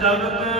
ਜਗਤ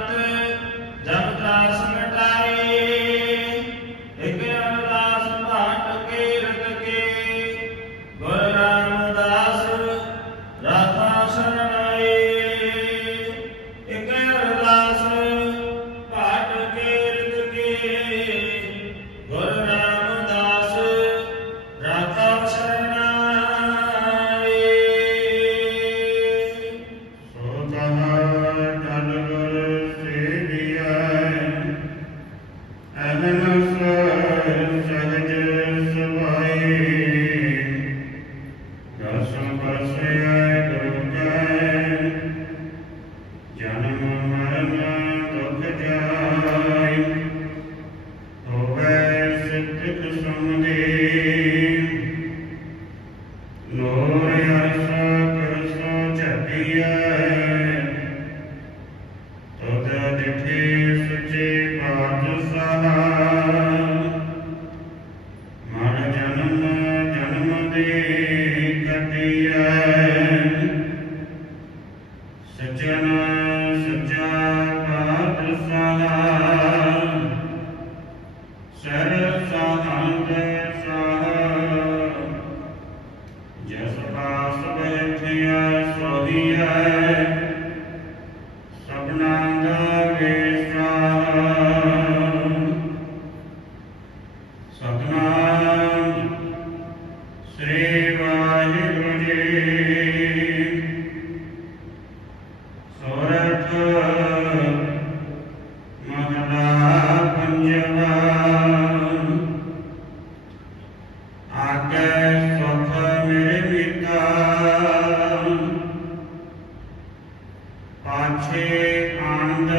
ਪਾਛੇ ਆਨੰਦ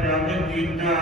ਪ੍ਰਭ ਕੀਤਾ।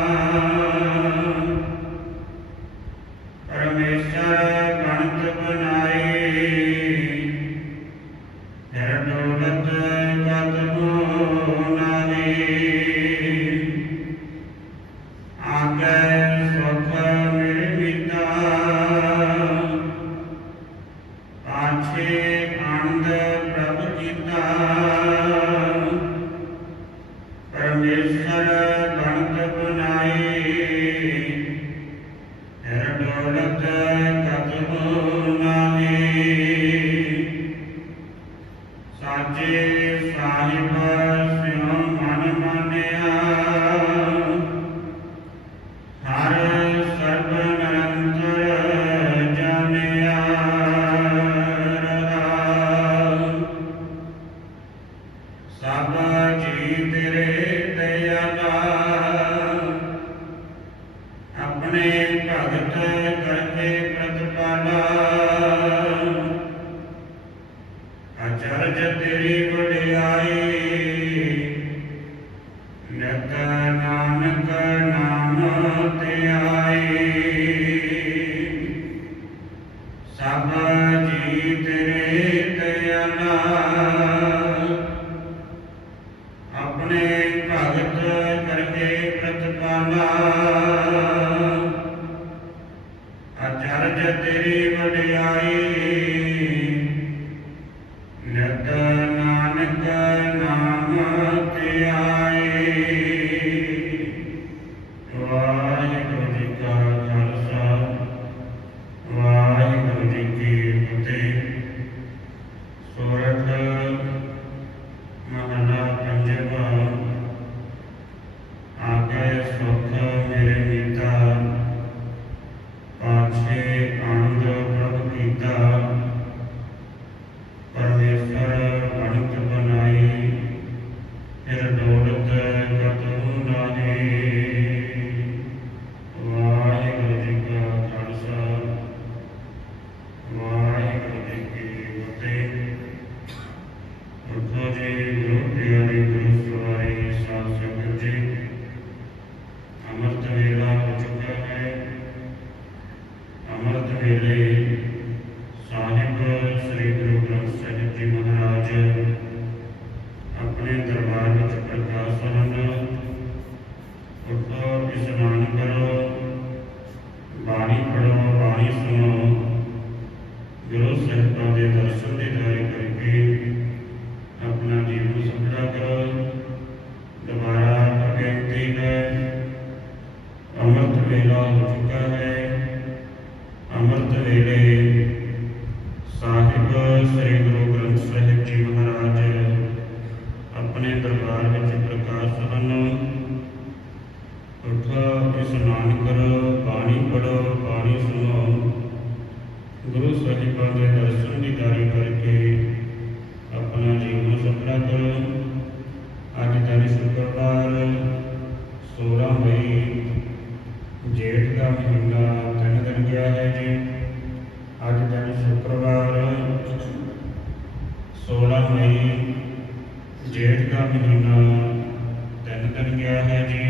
ਸ੍ਰੀ ਗੁਰੂ ਗ੍ਰੰਥ ਸਾਹਿਬ ਜੀ ਮਹਾਰਾਜ ਆਪਣੇ ਦਰਬਾਰ ਵਿੱਚ ਪ੍ਰਕਾਸ਼ ਹਨ। ਉਠ ਇਸ਼ਨਾਨ ਕਰੋ ਬਾਣੀ ਪੜੋ ਬਾਣੀ ਸੁਣੋ। ਗੁਰੂ ਸਾਹਿਬਾਨ ਦੇ ਦਰਸ਼ਨ ਦੀ ਦਾਰੀ ਕਰਕੇ ਮਹੀਨਾ ਤਿੰਨ ਦਿਨ ਗਿਆ ਹੈ ਜੀ।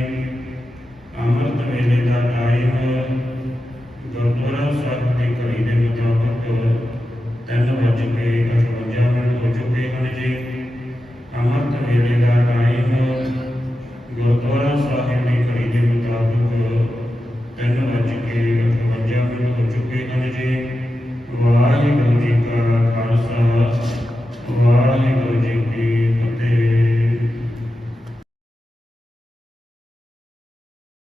ਅੰਮ੍ਰਿਤ ਵੇਲੇ ਦਾ ਟਾਈਮ ਗੁਰਦੁਆਰਾ ਸਾਹਿਬ ਦੇ ਘੜੀ ਦੇ ਮੁਤਾਬਕ 3 ਵਜੇ ਕੇ 55 ਮਿੰਟ ਹੋ ਚੁੱਕੇ ਹਨ ਜੀ। ਅੰਮ੍ਰਿਤ ਵੇਲੇ ਦਾ ਟਾਈਮ ਗੁਰਦੁਆਰਾ ਸਾਹਿਬ ਦੀ ਘੜੀ ਦੇ ਮੁਤਾਬਕ 3 ਵਜੇ ਕੇ 55 ਮਿੰਟ ਹੋ ਚੁੱਕੇ ਹਨ ਜੀ। ਵਾਹਿਗੁਰੂ ਜੀ ਕਾ ਖਾਲਸਾ, ਵਾਹਿਗੁਰੂ ਜੀ